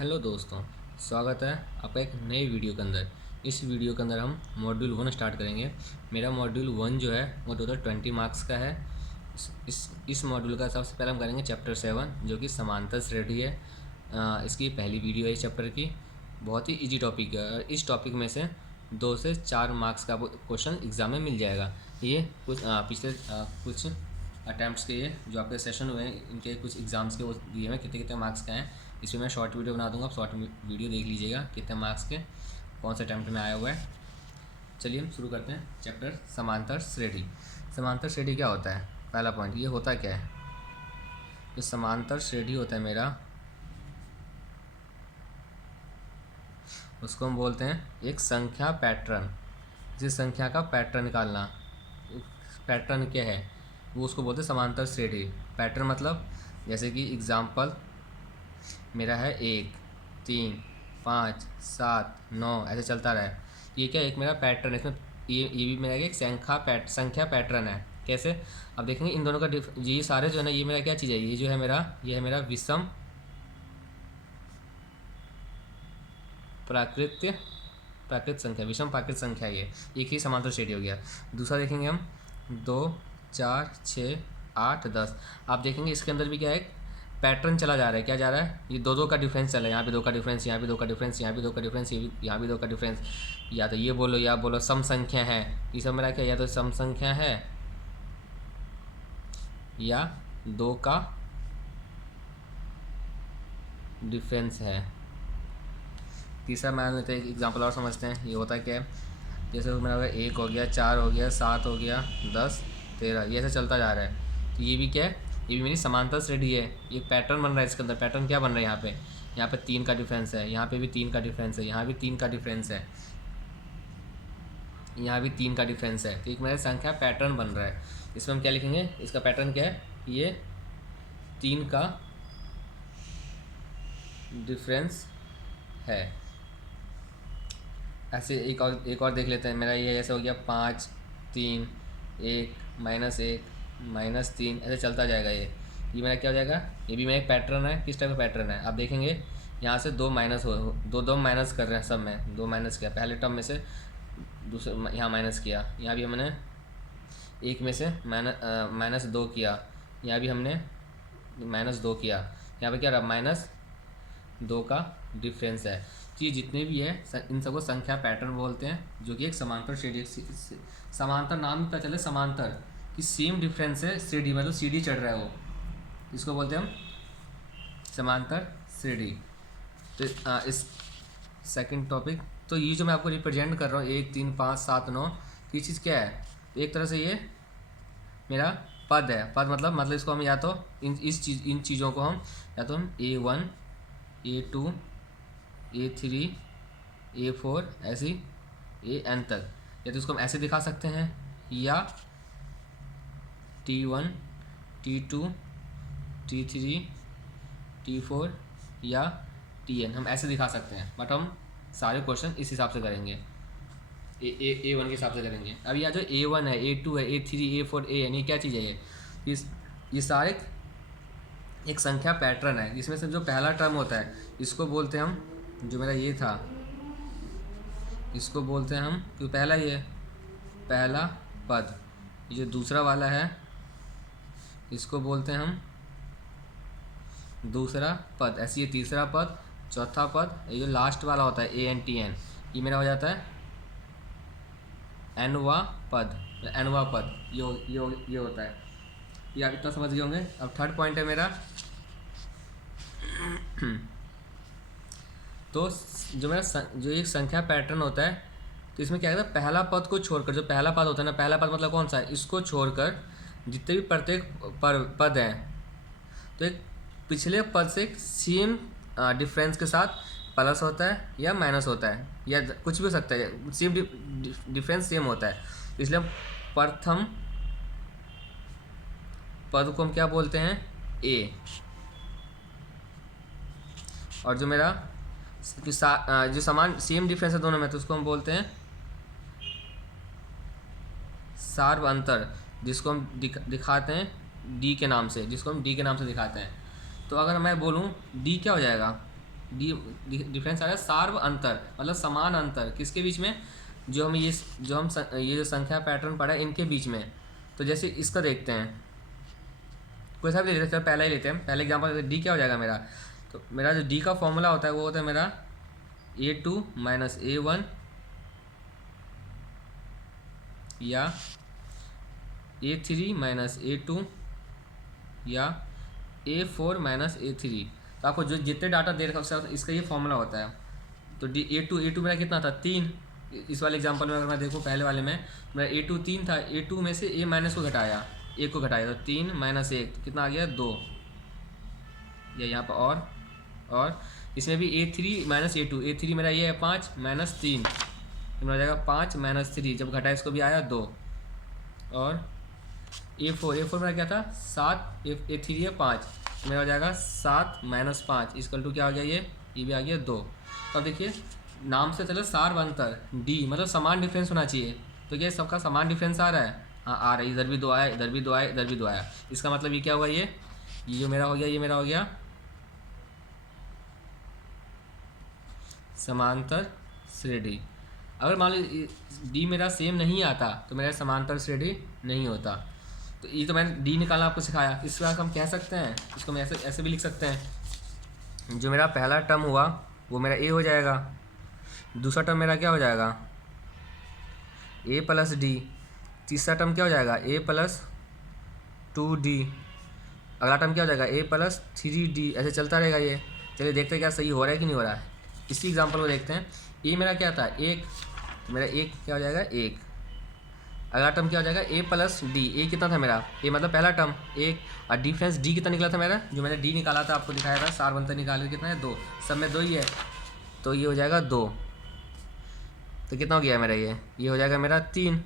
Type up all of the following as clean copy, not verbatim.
Hello दोस्तों, स्वागत है आपका एक नई वीडियो के अंदर। इस वीडियो के अंदर हम मॉड्यूल 1 स्टार्ट करेंगे। मेरा मॉड्यूल 1 जो है वो टोटल 20 मार्क्स का है। इस मॉड्यूल का सबसे पहले हम करेंगे चैप्टर 7 जो कि समांतर श्रेणी है। इसकी पहली वीडियो है इस चैप्टर की। बहुत ही इजी टॉपिक है और इस टॉपिक में से 2 से 4 मार्क्स का क्वेश्चन एग्ज़ाम में मिल जाएगा। ये कुछ पिछले कुछ अटैम्प्ट्स के ये जो आपके सेशन हुए हैं इनके कुछ एग्ज़ाम्स के वो दिए हुए कितने कितने मार्क्स का हैं। इसमें मैं शॉर्ट वीडियो बना दूंगा, आप शॉर्ट वीडियो देख लीजिएगा कितने मार्क्स के कौन से अटैम्प्ट में आया हुआ है। चलिए हम शुरू करते हैं चैप्टर समांतर श्रेणी। समांतर श्रेणी क्या होता है? पहला पॉइंट, ये होता क्या है? जो समांतर श्रेणी होता है मेरा, उसको हम बोलते हैं एक संख्या पैटर्न। जिस संख्या का पैटर्न निकालना, पैटर्न क्या है वो उसको बोलते हैं समांतर श्रेणी। पैटर्न मतलब जैसे कि एग्जाम्पल मेरा है 1, 3, 5, 7, 9 ऐसे चलता रहा है। ये क्या एक मेरा पैटर्न है। इसमें ये भी मेरा एक संख्या पैटर्न है। कैसे? अब देखेंगे इन दोनों का ये सारे जो है ना, ये मेरा क्या चीज़ है, ये जो है मेरा, ये है मेरा विषम प्राकृत संख्या, विषम प्राकृत संख्या। ये एक ही समांतर श्रेणी हो गया। दूसरा देखेंगे हम 2, 4, 6, 8, 10। आप देखेंगे इसके अंदर भी क्या है, पैटर्न चला जा रहा है। क्या जा रहा है? ये दो दो का डिफरेंस चल रहा है। यहाँ पे 2 का डिफरेंस, यहाँ पे 2 का डिफरेंस, यहाँ पे 2 का डिफरेंस, यहाँ भी 2 का डिफरेंस। या तो ये बोलो या बोलो सम संख्या है। ये सब मेरा क्या, या तो सम संख्या है या 2 का डिफरेंस है। तीसरा मान लेते हैं, एक एग्जाम्पल और समझते हैं। ये होता क्या है, जैसे मेरा हो गया 1 हो गया, 4 हो गया, 7 हो गया, 10, 13, ये ऐसे चलता जा रहा है। तो ये भी क्या है, ये भी मेरी समांतर श्रेणी है। ये पैटर्न बन रहा है। इसके अंदर पैटर्न क्या बन रहा है, यहाँ पे 3 का डिफरेंस है, यहाँ पे भी 3 का डिफरेंस है, यहाँ भी 3 का डिफरेंस है, यहाँ भी 3 का डिफरेंस है। तो एक मेरा संख्या पैटर्न बन रहा है। इसमें हम क्या लिखेंगे, इसका पैटर्न क्या है, ये 3 का डिफरेंस है। ऐसे एक और देख लेते हैं। मेरा ये ऐसे हो गया 5, 3, 1, -1, -3 ऐसे चलता जाएगा। ये मेरा क्या हो जाएगा, ये भी मेरा एक पैटर्न है। किस टाइप का पैटर्न है? आप देखेंगे यहाँ से 2 माइनस हो, दो माइनस कर रहे हैं सब में। 2 माइनस किया पहले टर्म में से, दूसरे यहाँ माइनस किया, यहाँ भी हमने 1 में से -2 किया, यहाँ भी हमने -2 किया। यहाँ पे क्या रहा, -2 का डिफरेंस है। तो ये जितने भी है इन सबको संख्या पैटर्न बोलते हैं, जो कि एक समांतर श्रेणी। समांतर नाम पता चले समांतर कि सेम डिफरेंस है, श्रेणी मतलब सीढ़ी चढ़ रहा है वो, इसको बोलते हैं हम समांतर श्रेणी। तो इस सेकंड टॉपिक, तो ये जो मैं आपको रिप्रेजेंट कर रहा हूँ 1, 3, 5, 7, 9, ये चीज़ क्या है, एक तरह से ये मेरा पद है। पद मतलब इसको हम या तो इन चीज़ों को हम या तो हम A1, A2, A3, A4 ऐसी AN तक, या तो इसको हम ऐसे दिखा सकते हैं, या T1, T2, T3, T4 या TN हम ऐसे दिखा सकते हैं। बट हम सारे क्वेश्चन इस हिसाब से करेंगे, A1 के हिसाब से करेंगे। अब यह जो A1 है, A2 है, A3, A4, AN, ये क्या चीज़ है? ये सारे एक संख्या पैटर्न है, जिसमें से जो पहला टर्म होता है इसको बोलते हैं हम, जो मेरा ये था इसको बोलते हैं हम, क्यों पहला ये पहला पद। ये जो दूसरा वाला है इसको बोलते हैं हम दूसरा पद। ऐसे ये तीसरा पद, चौथा पद, ये जो लास्ट वाला होता है ANTN, ये मेरा हो जाता है nवा पद। ये होता है। ये आप इतना समझ गए होंगे। अब थर्ड पॉइंट है मेरा तो जो एक संख्या पैटर्न होता है, तो इसमें क्या होता है, पहला पद को छोड़कर, जो पहला पद होता है ना, पहला पद मतलब कौन सा है, इसको छोड़कर जितने भी प्रत्येक पद हैं, तो एक पिछले पद से एक सेम डिफरेंस के साथ प्लस होता है या माइनस होता है, या कुछ भी हो सकता है, सेम डिफरेंस सेम होता है। इसलिए हम प्रथम पद को हम क्या बोलते हैं, A। और जो मेरा जो समान सेम डिफरेंस है दोनों में, तो उसको हम बोलते हैं सार्व अंतर, जिसको हम दिखाते हैं D के नाम से, दिखाते हैं। तो अगर मैं बोलूँ D क्या हो जाएगा, डी डिफरेंस आ रहा है सार्व अंतर, मतलब समान अंतर किसके बीच में, जो हम ये जो संख्या पैटर्न पढ़ा है इनके बीच में। तो जैसे इसका देखते हैं, कोई सा भी ले लेते हैं, पहला ही लेते हैं, पहले एग्जाम्पल डी क्या हो जाएगा मेरा। तो मेरा जो डी का फॉर्मूला होता है वो होता है मेरा A2 माइनस A1 या A3 माइनस A2 या A4 माइनस A3। तो आपको जो जितने डाटा दे रखा है इसका ये फॉर्मूला होता है। तो A2 मेरा कितना था 3, इस वाले एग्जांपल में अगर मैं देखूँ पहले वाले में मेरा A2 3 था, A2 में से A माइनस को घटाया, एक को घटाया, तो 3 माइनस 1 तो कितना आ गया 2, या यहाँ पर और इसमें भी A3 माइनस A3 मेरा ये है 5 माइनस 3, तो मेरा हो जाएगा 5 माइनस 3, जब घटाया इसको भी आया 2। और A4 मेरा क्या था 7, A3 है 5, तो मेरा हो जाएगा 7 माइनस 5 इसकल टू क्या आ गया, ये भी आ गया 2। तो अब देखिए नाम से चलो सार्व अंतर डी, मतलब समान डिफरेंस होना चाहिए। तो क्या सबका समान डिफरेंस आ रहा है, हाँ आ रहा है, इधर भी 2 आया, इधर भी 2 आया, इधर भी 2 आया। इसका मतलब ये क्या हुआ, ये जो मेरा हो गया, ये मेरा हो गया समांतर श्रेणी। अगर मान लो डी मेरा सेम नहीं आता तो मेरा समांतर श्रेणी नहीं होता। तो ये तो मैंने डी निकालना आपको सिखाया। इस बार हम कह सकते हैं, इसको मैं ऐसे भी लिख सकते हैं, जो मेरा पहला टर्म हुआ वो मेरा ए हो जाएगा, दूसरा टर्म मेरा क्या हो जाएगा ए प्लस डी, तीसरा टर्म क्या हो जाएगा ए प्लस 2D, अगला टर्म क्या हो जाएगा ए प्लस 3D, ऐसे चलता रहेगा ये। चलिए देखते हैं क्या सही हो रहा है कि नहीं हो रहा है। इसी एग्जाम्पल को देखते हैं। ए मेरा क्या था 1, तो मेरा एक क्या हो जाएगा 1, अगला टर्म क्या हो जाएगा ए प्लस डी, ए कितना था मेरा, ए मतलब पहला टर्म 1, और डिफरेंस डी कितना निकला था मेरा, जो मैंने डी निकाला था आपको दिखाया था, सार बनता निकाल कितना है 2, सब में 2 ही है, तो ये हो जाएगा 2। तो कितना हो गया मेरा, ये हो जाएगा मेरा 3।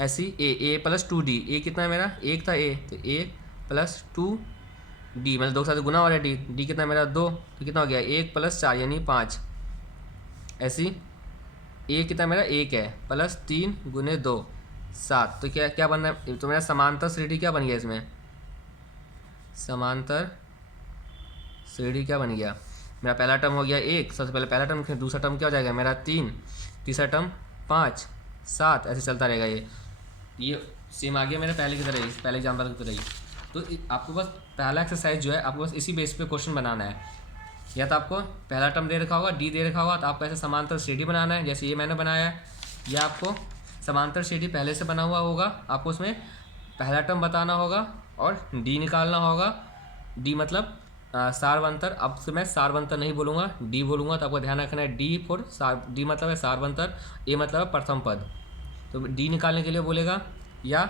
ऐसी ए प्लस 2D, ए कितना है मेरा 1 था ए, तो 1 प्लस 2D, मतलब 2 के साथ गुना हो रहा है डी कितना है मेरा 2, तो कितना हो गया 1 प्लस 4 यानी 5। ऐसी ए कितना मेरा 1 है, प्लस 3 गुने 2 7, तो क्या बन रहा है, तो मेरा समांतर श्रेणी क्या बन गया, इसमें समांतर श्रेणी क्या बन गया, मेरा पहला टर्म हो गया 1, सबसे पहले पहला टर्म, दूसरा टर्म क्या हो जाएगा मेरा 3, तीसरा टर्म 5 7, ऐसे चलता रहेगा ये सेम आ गया मेरा पहले की तरह ही, पहले एग्जाम्पल की तरह ही। तो आपको बस पहला एक्सरसाइज जो है आपको बस इसी बेस पे क्वेश्चन बनाना है। या तो आपको पहला टर्म दे रखा होगा, डी दे रखा होगा, तो आपको ऐसे समांतर श्रेणी बनाना है जैसे ये मैंने बनाया है, या आपको समांतर श्रेणी पहले से बना हुआ होगा, आपको उसमें पहला टर्म बताना होगा और डी निकालना होगा। डी मतलब सारवंतर, अब से मैं सारवंतर नहीं बोलूँगा, डी बोलूँगा, तो आपको ध्यान रखना है डी फॉर सार, डी मतलब है सारवंतर, ए मतलब है प्रथम पद। तो डी निकालने के लिए बोलेगा या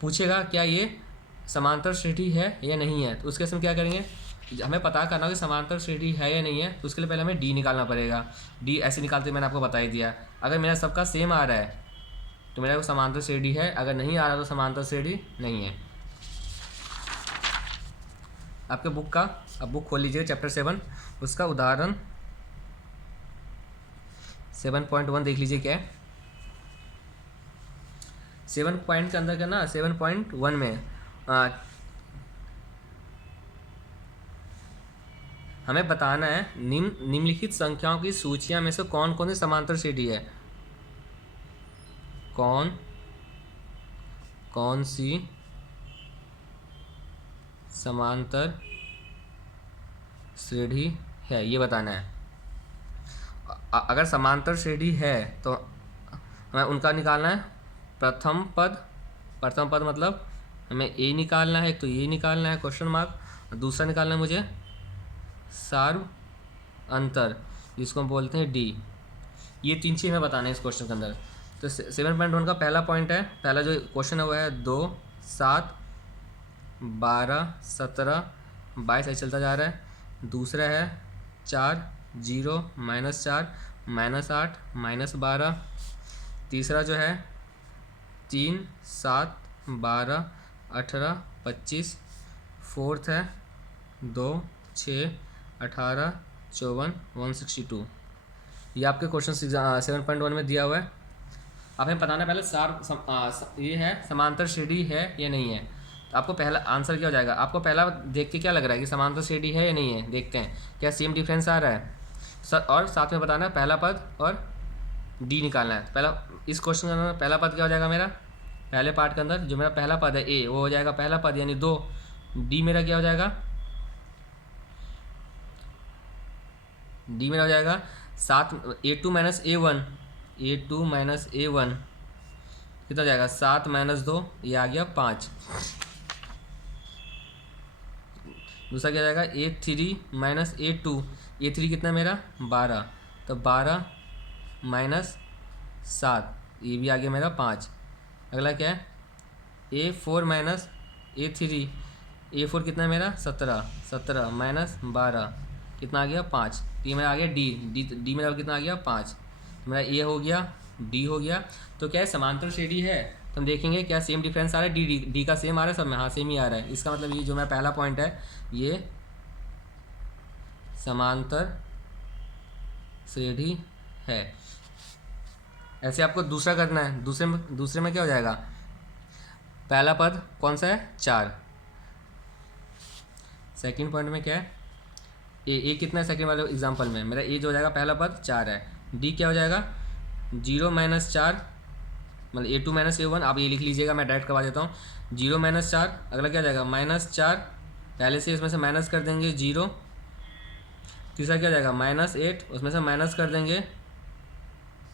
पूछेगा क्या ये समांतर श्रेणी है या नहीं है, तो उसके समय क्या करेंगे, हमें पता करना हो कि समांतर श्रेणी है या नहीं है, तो उसके लिए पहले हमें डी निकालना पड़ेगा। डी ऐसे निकालते मैंने आपको बता ही दिया। अगर मेरा सबका सेम आ रहा है तो मेरा वो समांतर श्रेणी है, अगर नहीं आ रहा तो समांतर श्रेणी नहीं है। आपके बुक का, अब बुक खोल लीजिए चैप्टर 7, उसका उदाहरण 7.1 देख लीजिए क्या है। 7 पॉइंट के अंदर का ना 7.1 में हमें बताना है निम्नलिखित संख्याओं की सूचियां में से कौन कौन सी समांतर श्रेणी है, कौन सी समांतर श्रेणी है, ये बताना है। अगर समांतर श्रेणी है तो हमें उनका निकालना है प्रथम पद मतलब हमें ए निकालना है, एक तो ये निकालना है क्वेश्चन मार्क, दूसरा निकालना है मुझे सार्व अंतर जिसको हम बोलते हैं डी। ये 3 चीज़ हमें बताना है इस क्वेश्चन के अंदर। तो 7.1 का पहला पॉइंट है, पहला जो क्वेश्चन है वो है 2 7 12 17 22 ऐसे चलता जा रहा है। दूसरा है 4 0 -4 -8 -12। तीसरा जो है 3 7 12 18 25। फोर्थ है 2 6 18 54 162। ये आपके क्वेश्चन 7.1 में दिया हुआ है। अब हमें बताना पहले ये है समांतर श्रेणी है या नहीं है। तो आपको पहला आंसर क्या हो जाएगा, आपको पहला देख के क्या लग रहा है कि समांतर श्रेणी है या नहीं है, देखते हैं क्या सेम डिफरेंस आ रहा है। और साथ में बताना है पहला पद और डी निकालना है। पहला इस क्वेश्चन के अंदर पहला पद क्या हो जाएगा मेरा, पहले पार्ट के अंदर जो मेरा पहला पद है ए वो हो जाएगा पहला पद यानी 2। डी मेरा क्या हो जाएगा, डी मेरा हो जाएगा 7 A2 minus A1, A2 minus A1 कितना हो जाएगा 7 माइनस 2 ये आ गया 5। दूसरा क्या हो जाएगा A3 माइनस A2, A3 कितना मेरा 12, तो 12 माइनस 7 ये भी आ गया मेरा 5। अगला क्या है A4 माइनस A3, A4 कितना है मेरा 17, 17 माइनस 12 कितना आ गया 5। ये मेरा आ गया डी मेरा कितना आ गया 5। तो मेरा ए हो गया, डी हो गया। तो क्या है समांतर श्रेणी है, तो हम देखेंगे क्या सेम डिफरेंस आ रहा है, डी का सेम आ रहा है सब में, हाँ सेम ही आ रहा है। इसका मतलब ये जो मेरा पहला पॉइंट है ये समांतर श्रेणी है। ऐसे आपको दूसरा करना है। दूसरे में क्या हो जाएगा, पहला पद कौन सा है 4, सेकंड पॉइंट में क्या है ए कितना है सेकंड वाले एग्जांपल में मेरा ए जो हो जाएगा पहला पद 4 है। डी क्या हो जाएगा 0 माइनस 4 मतलब A2 माइनस A1, आप ये लिख लीजिएगा मैं डायरेक्ट करवा देता हूँ। 0 माइनस 4 अगला क्या हो जाएगा -4, पहले से इसमें से माइनस कर देंगे 0। तीसरा क्या हो जाएगा -8, उसमें से माइनस कर देंगे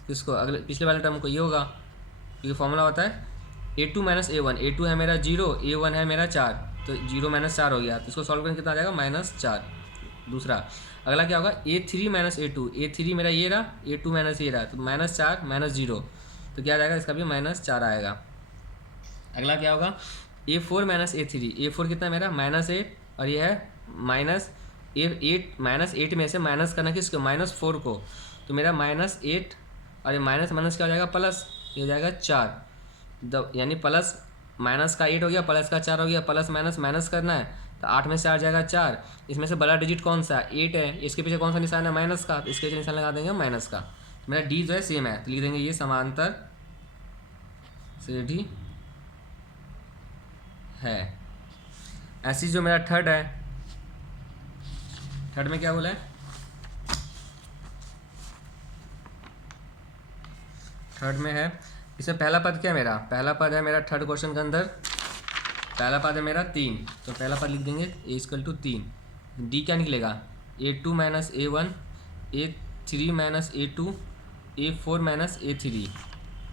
किसको, अगले पिछले वाले टर्म को, ये होगा क्योंकि फॉर्मूला होता है A2 माइनस A1, A2 है मेरा 0, A1 है मेरा 4, तो 0 माइनस 4 हो गया। तो इसको सॉल्व करके कितना आ जाएगा -4। दूसरा अगला क्या होगा A3 माइनस A2, A3 मेरा ये रहा, A2 माइनस ये रहा, तो -4 -0 तो क्या आ जाएगा इसका भी -4 आएगा। अगला क्या होगा A4 माइनस A3, A4 कितना मेरा -8 और ये है -8 में से माइनस करना किसको -4 को, तो मेरा -8 और ये माइनस क्या हो जाएगा प्लस, ये हो जाएगा 4, यानी प्लस माइनस का 8 हो गया, प्लस का 4 हो गया, प्लस माइनस करना है तो 8 में से 8 जाएगा 4। इसमें से बड़ा डिजिट कौन सा 8 है, इसके पीछे कौन सा निशान है माइनस का, तो इसके पीछे निशान लगा देंगे माइनस का। तो मेरा डी जो है सेम है, तो लिख देंगे ये समांतर श्रेणी है। ऐसी जो मेरा थर्ड है, थर्ड में क्या बोला है, थर्ड में है इसमें पहला पद क्या है मेरा, पहला पद है मेरा थर्ड क्वेश्चन के अंदर पहला पद है मेरा 3, तो पहला पद लिख देंगे A=3। डी क्या निकलेगा A2 minus A1, A3 minus A2, A4 minus A3,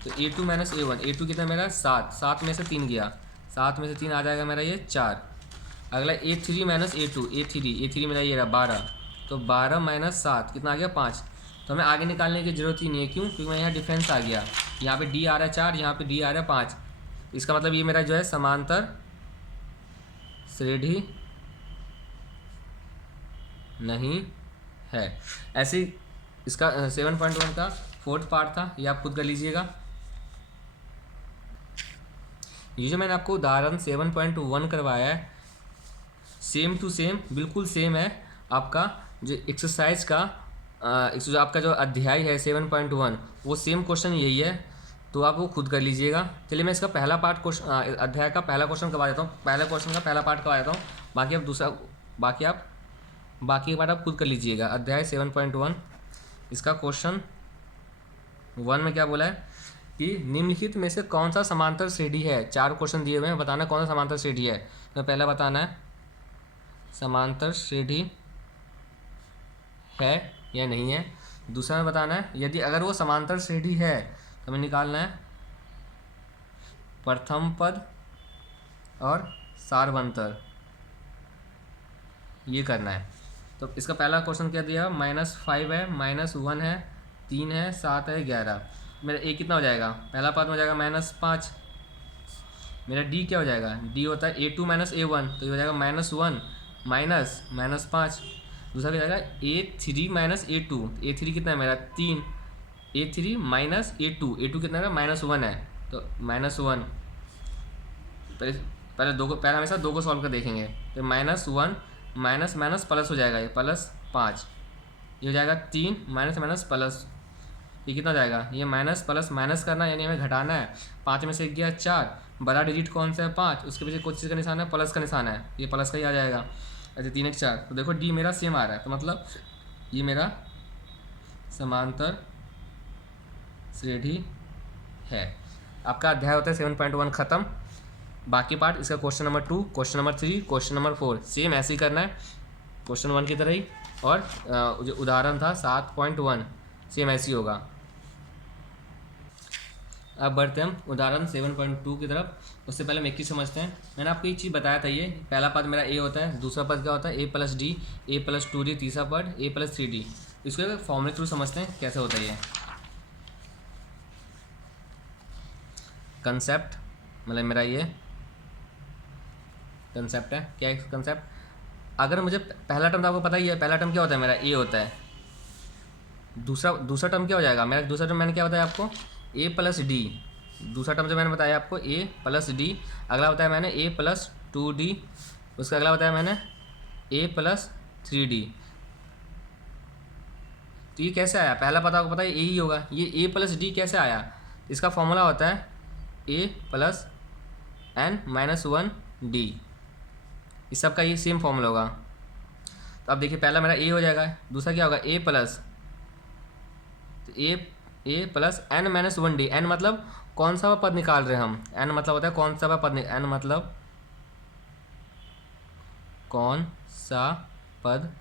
तो A2 माइनस A1, A2 कितना मेरा 7 में से 3 गया, 7 में से 3 आ जाएगा मेरा ये 4। अगला A3 माइनस A2, A3 मेरा ये रहा 12, तो 12 माइनस 7 कितना आ गया 5। तो हमें आगे निकालने की जरूरत ही नहीं है, क्यों, क्योंकि मैं यहाँ डिफरेंस आ गया, यहाँ पे डी आ रहा है 4, यहाँ पे डी आ रहा है 5। इसका मतलब ये मेरा जो है समांतर श्रेणी नहीं है। ऐसे इसका 7.1 का फोर्थ पार्ट था, ये आप खुद कर लीजिएगा। ये जो मैंने आपको उदाहरण 7.1 करवाया है सेम टू सेम बिल्कुल सेम है आपका जो एक्सरसाइज का जो आपका जो अध्याय है 7.1 वो सेम क्वेश्चन यही है, तो आप वो खुद कर लीजिएगा। चलिए मैं इसका पहला पार्ट क्वेश्चन अध्याय का पहला क्वेश्चन करवा देता हूँ, पहला क्वेश्चन का पहला पार्ट करवा देता हूँ, बाकी पार्ट आप खुद कर लीजिएगा। अध्याय 7.1 इसका क्वेश्चन 1 में क्या बोला है कि निम्नलिखित में से कौन सा समांतर श्रेणी है। 4 क्वेश्चन दिए हुए हैं, बताना कौन सा समांतर श्रेणी है। तो पहला बताना है समांतर श्रेणी है या नहीं है। दूसरा में बताना है यदि अगर वो समांतर श्रेणी है तो हमें निकालना है प्रथम पद और सार्वंतर, ये करना है। तो इसका पहला क्वेश्चन क्या दिया -5 है, -1 है, 3 है, 7 है, 11। मेरा ए कितना हो जाएगा, पहला पद में हो जाएगा -5। मेरा डी क्या हो जाएगा, डी होता है A2 माइनस A1, तो ये हो जाएगा -1 -5। दूसरा क्या जाएगा A3 माइनस A2, A3 कितना है मेरा 3, A3 माइनस A2 कितना है -1 है, तो -1। पहले हमेशा 2 को सॉल्व कर देखेंगे, तो -1 माइनस प्लस हो जाएगा, ये +5, ये हो जाएगा 3 माइनस प्लस, ये कितना जाएगा, ये माइनस प्लस माइनस करना यानी हमें घटाना है। 5 में से गया 4, बड़ा डिजिट कौन सा है 5, उसके पीछे कुछ चीज़ का निशान है प्लस का निशान है, ये प्लस का ही आ जाएगा। ऐसे 3 1 4, तो देखो डी मेरा सेम आ रहा है, तो मतलब ये मेरा समांतर श्रेणी है। आपका अध्याय होता है 7.1 खत्म। बाकी पार्ट इसका question number 2, question number 3, question number 4 same ऐसे ही करना है क्वेश्चन 1 की तरह ही। और जो उदाहरण था 7.1 सेम ऐसे ही होगा। अब बढ़ते हैं हम उदाहरण 7.2 की तरफ। उससे पहले हम एक चीज़ समझते हैं। मैंने आपको एक चीज़ बताया था, ये पहला पद मेरा ए होता है, दूसरा पद क्या होता है a + d, a + 2d, तीसरा पद a + 3d। इसको एक फॉर्मूले थ्रू समझते हैं कैसे होता है ये कंसेप्ट। मतलब मेरा ये कंसेप्ट है। क्या है कंसेप्ट? अगर मुझे पहला टर्म तो आपको पता ही है, पहला टर्म क्या होता है मेरा ए होता है। दूसरा टर्म क्या हो जाएगा मेरा? दूसरा टर्म मैंने क्या बताया आपको? a + d। दूसरा टर्म जो मैंने बताया आपको a + d। अगला बताया मैंने a + 2d। उसका अगला बताया मैंने a + 3d। तो ये कैसे आया? पहला पता आपको पता है यही होगा। ये a + d कैसे आया? इसका फॉर्मूला होता है a + n-1d। इस सब का ये सेम फॉर्मूला होगा। तो अब देखिए पहला मेरा a हो जाएगा, दूसरा क्या होगा a + n-1d। n मतलब कौन सा पद निकाल रहे हैं हम? n मतलब होता है कौन सा पद, n मतलब कौन सा पद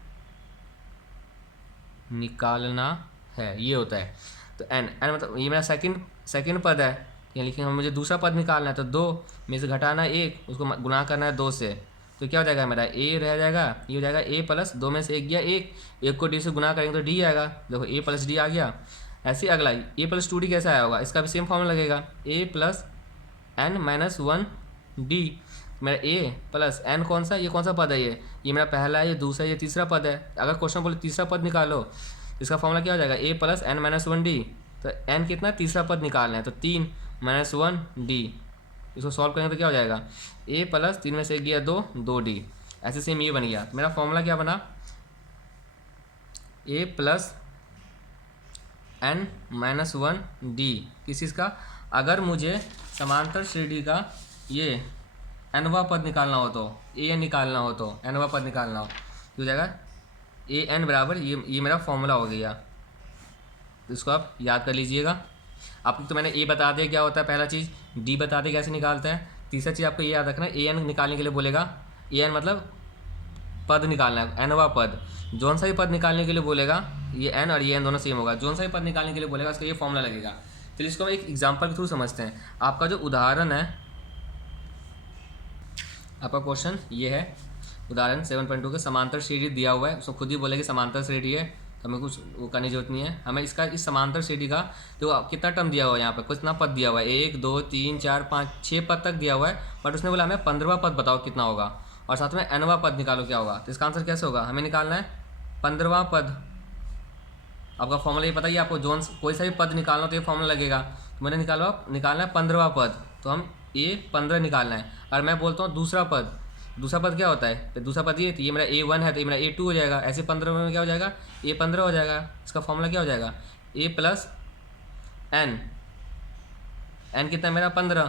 निकालना है, ये होता है। तो n मतलब ये मेरा सेकंड पद है, यहाँ लिखेंगे मुझे दूसरा पद निकालना है। तो 2 में से घटाना है 1, उसको गुणा करना है 2 से। तो क्या हो जाएगा मेरा? a रह जाएगा, ये हो जाएगा a + 2 में से 1 गया 1 को d से गुना करेंगे तो d आएगा। देखो a + d आ गया। ऐसे अगला a + 2d कैसे आया होगा? इसका भी सेम फॉर्मूला लगेगा a + n-1d। मेरा a + n कौन सा? ये कौन सा पद है? ये मेरा पहला है, ये दूसरा, ये तीसरा पद है। अगर क्वेश्चन बोले तीसरा पद निकालो, इसका फॉर्मूला क्या हो जाएगा? a + n-1d। तो n कितना? तीसरा पद निकालना है, तो 3 - 1d। इसको सॉल्व करेंगे तो क्या हो जाएगा? a + 3 में से 1 गया 2d। ऐसे सेम ये बन गया। तो मेरा फॉर्मूला क्या बना? a + n-1d। किस चीज़ का? अगर मुझे समांतर श्रेणी का ये nवा पद निकालना हो, तो an निकालना हो, तो nवा पद निकालना हो तो हो जाएगा an बराबर ये मेरा फॉर्मूला हो गया। तो इसको आप याद कर लीजिएगा। आपको तो मैंने a बता दिया क्या होता है पहला चीज़, d बता दिया कैसे निकालते हैं। तीसरा चीज़ आपको ये याद रखना है, an निकालने के लिए बोलेगा, an मतलब पद निकालना है, nवा पद। जौन सा भी पद निकालने के लिए बोलेगा, ये n और ये n दोनों सेम होगा। जौन सा भी पद निकालने के लिए बोलेगा उसका ये फॉर्मूला लगेगा। चलिए इसको हम एक एग्जाम्पल के थ्रू समझते हैं। आपका जो उदाहरण है, आपका क्वेश्चन ये है उदाहरण 7.2 के समांतर श्रेणी दिया हुआ है। उसको खुद ही बोलेगी समांतर श्रेणी है, तो हमें कुछ वो करने की जरूरत नहीं है। हमें इसका इस समांतर श्रेणी का तो कितना टर्म दिया हुआ है, यहाँ पर कितना पद दिया हुआ है? 1 2 3 4 5 6 पद तक दिया हुआ है। बट उसने बोला हमें 15वां पद बताओ कितना होगा, और साथ में nवां पद निकालो क्या होगा। तो इसका आंसर कैसे होगा? हमें निकालना है 15वां पद। आपका फॉर्मूला ये पता ही आपको, जोन कोई सा भी पद निकालना तो ये फॉर्मूला लगेगा। तो मैंने निकालना है 15वां पद, तो हम a 15 निकालना है। और मैं बोलता हूँ दूसरा पद क्या होता है? तो दूसरा पद ये, तो ये मेरा a1 है, तो ये मेरा a2 हो जाएगा। ऐसे 15 में क्या हो जाएगा? a 15 हो जाएगा। इसका फॉर्मूला क्या हो जाएगा? a + n कितना है मेरा? 15।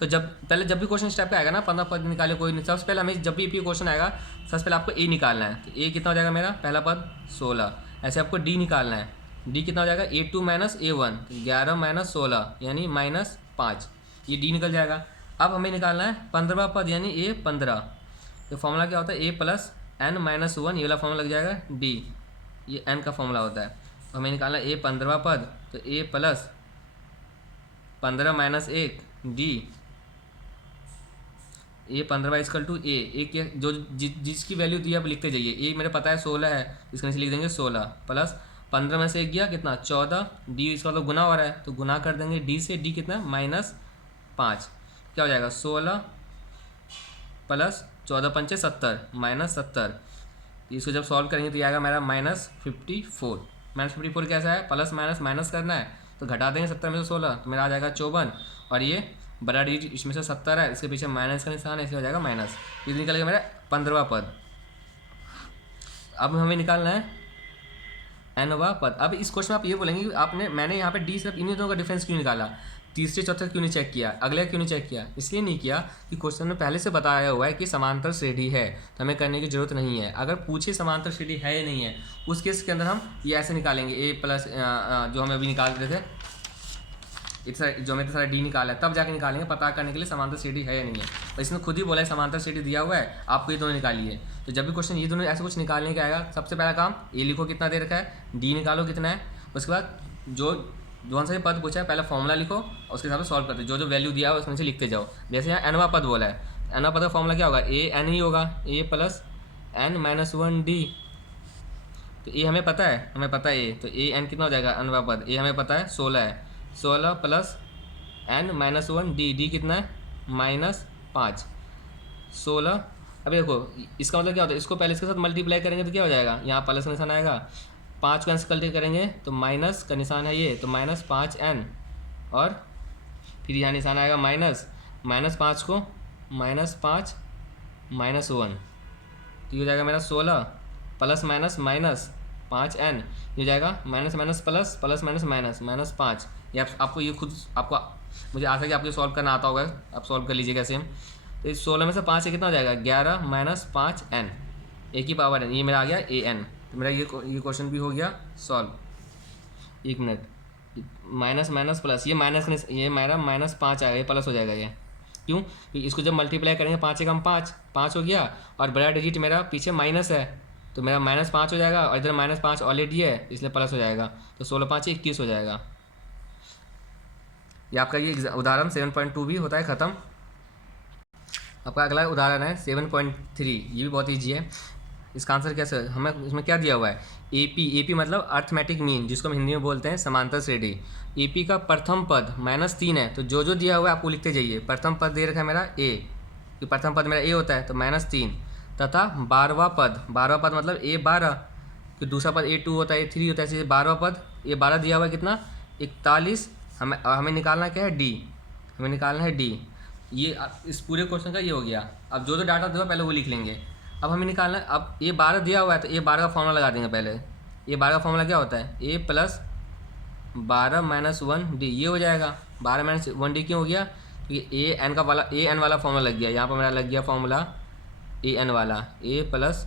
तो जब भी क्वेश्चन स्टेप पे आएगा ना 15 पद निकाले कोई नहीं, सबसे पहले हमें जब भी क्वेश्चन आएगा सबसे पहले आपको a निकालना है। तो a कितना हो जाएगा मेरा? पहला पद 16। ऐसे आपको d निकालना है। d कितना हो जाएगा? a2 - a1, 11 - 16 यानी -5। ये d निकल जाएगा। अब हमें निकालना है 15वां पद यानी a 15। तो फॉर्मूला क्या होता है? a + n-1, ये वाला फॉर्मूला लग जाएगा d, ये n का फॉर्मूला होता है। तो हमें निकालना है a 15वां पद, तो a + 15 - 1 d, a 15 = a जो जिसकी वैल्यू दी आप लिखते जाइए। a मेरे पता है 16 है, इसके नीचे लिख देंगे 16 + 15 में से 1 गया कितना? 14। d इसका तो गुना हो रहा है, तो गुना कर देंगे d से। d कितना? -5। क्या हो जाएगा? 16 + 14 × 5 = 70, -70। इसको जब सॉल्व करेंगे तो ये आएगा मेरा -54। -54 कैसा है? प्लस माइनस माइनस करना है, तो घटा देंगे 70 में से 16, तो मेरा आ जाएगा 54। और ये बड़ा डी इसमें से 70 है, इसके पीछे माइनस का निशान है, इसलिए हो जाएगा माइनस। ये निकलेगा मेरा 15वां पद। अब हमें निकालना है nवां पद। अब इस क्वेश्चन में आप ये बोलेंगे कि मैंने यहाँ पे डी सिर्फ इन्हीं दोनों का डिफरेंस क्यों निकाला? तीसरे चौथे क्यों नहीं चेक किया, अगले क्यों नहीं चेक किया? इसलिए नहीं किया कि क्वेश्चन में पहले से बताया हुआ है कि समांतर श्रेणी है, तो हमें करने की जरूरत नहीं है। अगर पूछे समांतर श्रेणी है या नहीं है, उस केस के अंदर हम ये ऐसे निकालेंगे, ए प्लस जो हम अभी निकाल रहे थे, जो हमने सारा डी निकाला है, तब जाके निकालेंगे पता करने के लिए समांतर श्रेणी है या नहीं है। और इसने खुद ही बोला है समांतर श्रेणी दिया हुआ है, आपको ये दोनों निकालिए। तो जब भी क्वेश्चन ये दोनों ऐसे कुछ निकालने का आएगा, सबसे पहला काम ए लिखो कितना दे रखा है, डी निकालो कितना है, उसके बाद जो सा पद पूछा है पहले फॉर्मूला लिखो और उसके हिसाब से सॉल्व करते, जो वैल्यू दिया है उसमें से लिखते जाओ। जैसे यहाँ एनवा पद बोला है, एनवा पद का फॉर्मूला क्या होगा, ए एन ही होगा, ए प्लस एन माइनस 1 डी। तो ए हमें पता है, ए, तो ए एन कितना हो जाएगा, एनवा पद ए हमें पता है 16 है, 16 plus n minus 1 d, d कितना है -5, 16। अभी देखो इसका मतलब क्या होता है, इसको पहले इसके साथ मल्टीप्लाई करेंगे तो क्या हो जाएगा, यहाँ प्लस का निशान आएगा, 5 को कैंसिल करेंगे तो माइनस का निशान है ये, तो -5n, और फिर यहाँ निशान आएगा -5 को -5 -1, तो ये हो जाएगा मेरा 16 प्लस माइनस -5n, ये हो जाएगा minus minus plus plus minus minus -5। ये आपको ये खुद आपको मुझे आशा है कि आपको सॉल्व करना आता होगा, आप सॉल्व कर लीजिएगा सेम। तो इस 16 में से 5 से कितना हो जाएगा, 11 -5n, ए की पावर n, ये मेरा आ गया an। तो मेरा ये क्वेश्चन भी हो गया solve. 1 minute, minus minus plus, ये माइनस, ये मेरा -5 आएगा, ये प्लस हो जाएगा, ये क्यों, क्योंकि इसको जब मल्टीप्लाई करेंगे 5 एकम 5 हो गया, और बड़ा डिजिट मेरा पीछे माइनस है, तो मेरा -5 हो जाएगा, और इधर -5 ऑलरेडी है इसलिए प्लस हो जाएगा, तो 16 5 21 हो जाएगा। ये आपका ये उदाहरण 7.2 भी होता है ख़त्म। आपका अगला उदाहरण है 7.3, ये भी बहुत ईजी है। इसका आंसर कैसे, हमें इसमें क्या दिया हुआ है, एपी मतलब अर्थमेटिक मीन, जिसको हम हिंदी में बोलते हैं समांतर श्रेणी। एपी का प्रथम पद -3 है, तो जो दिया हुआ है आपको लिखते जाइए। प्रथम पद दे रखा है मेरा ए, कि प्रथम पद मेरा ए होता है, तो -3, तथा 12वां पद मतलब A12, कि दूसरा पद A2 होता है, A3 होता है, ऐसे 12वां पद A12 दिया हुआ है कितना, 41। हमें निकालना क्या है, डी, हमें निकालना है डी। ये इस पूरे क्वेश्चन का ये हो गया। अब जो डाटा दिया पहले वो लिख लेंगे। अब हमें निकालना है, अब A12 दिया हुआ है तो A12 का फॉर्मूला लगा देंगे पहले। A12 का फॉर्मूला क्या होता है, A प्लस 12 माइनस 1 डी, ये हो जाएगा। 12 माइनस 1 डी क्यों हो गया, क्योंकि ए एन वाला फॉर्मूला लग गया, यहाँ पर मेरा लग गया फॉर्मूला एन वाला, ए प्लस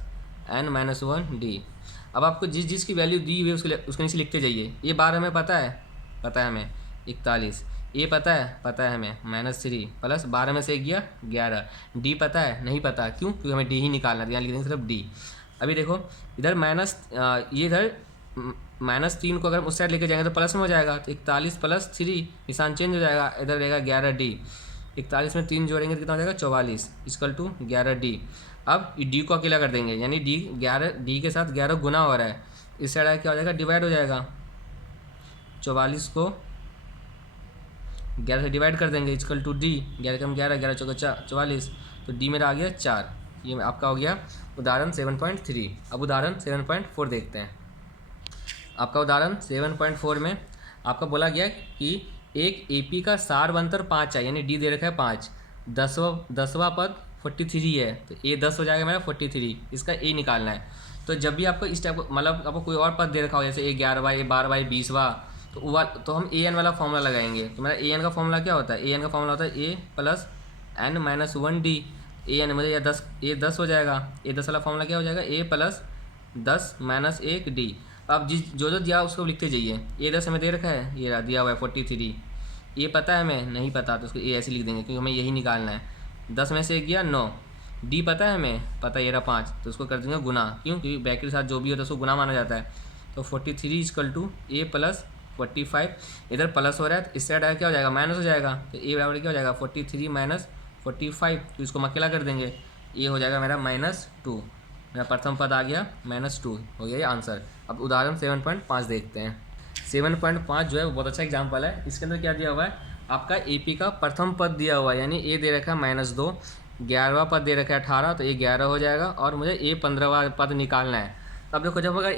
एन माइनस 1 डी। अब आपको जिस की वैल्यू दी हुई है उसके नीचे लिखते जाइए। ये 12 हमें पता है हमें 41, ए पता है हमें -3 प्लस 12 में से गया 11, डी पता है नहीं पता, क्यों, क्योंकि हमें डी ही निकालना है, यहाँ लिख देंगे सिर्फ डी। अभी देखो इधर ये इधर -3 को अगर उस साइड लेके जाएंगे तो प्लस में हो जाएगा, तो 41 प्लस 3 निशान चेंज हो जाएगा, इधर रहेगा 11 डी। 41 में 3 जोड़ेंगे तो कितना हो जाएगा 44 इक्वल टू 11 डी। अब डी को अकेला कर देंगे, यानी डी के साथ 11 गुना हो रहा है, इस साइड क्या हो जाएगा, डिवाइड हो जाएगा। 44 को 11 से डिवाइड कर देंगे इक्वल टू डी, 11 कम 11, 11 चौका 44, तो डी मेरा आ गया 4। ये आपका हो गया उदाहरण 7.3। अब उदाहरण 7.4 देखते हैं। आपका उदाहरण 7.4 में आपका बोला गया कि एक एपी का सारवंतर 5 है, यानी डी दे रखा है 5, 10वां पद 43 है, तो ए 10 हो जाएगा मेरा 43, इसका ए निकालना है। तो जब भी आपको इस टाइप मतलब आपको कोई और पद दे रखा हो, जैसे ए 11वां, ए 12वां, ए 20वां, तो हम ए एन वाला फॉर्मूला लगाएंगे। तो मेरा ए एन का फॉर्मूला क्या होता है, ए एन का फॉर्मूला होता है ए plus n minus 1 D. A N मुझे ए 10 हो जाएगा, ए 10 वाला फॉर्मूला क्या हो जाएगा, ए प्लस 10 माइनस 1 डी। अब जो दिया उसको लिखते जाइए। ए 10 हमें दे रखा है, ये दिया हुआ है 43, ये पता है हमें नहीं पता, तो उसको ए ऐसे लिख देंगे क्योंकि हमें यही निकालना है। 10 में से 1 गया 9, डी पता है हमें, पता है ये रहा 5, तो उसको कर देंगे गुना, क्यों, क्योंकि ब्रैकेट के साथ जो भी होता है उसको गुना माना जाता है। तो 43 इक्वल टू ए प्लस 45, इधर प्लस हो रहा है तो इस साइड क्या हो जाएगा, माइनस हो जाएगा, तो ए बराबर क्या हो जाएगा 43 माइनस 45, तो इसको हम अकेला कर देंगे, ये हो जाएगा मेरा -2। मेरा प्रथम पद आ गया -2, हो गया ये आंसर। अब उदाहरण 7.5 देखते हैं। 7.5 जो है वो बहुत अच्छा एग्जाम्पल है। इसके अंदर क्या दिया हुआ है, आपका एपी का प्रथम पद दिया हुआ है, यानी ए दे रखा है -2, 11वां पद दे रखा है 18, तो ये 11 हो जाएगा, और मुझे ए 15वां पद निकालना है। अब देखो जब अगर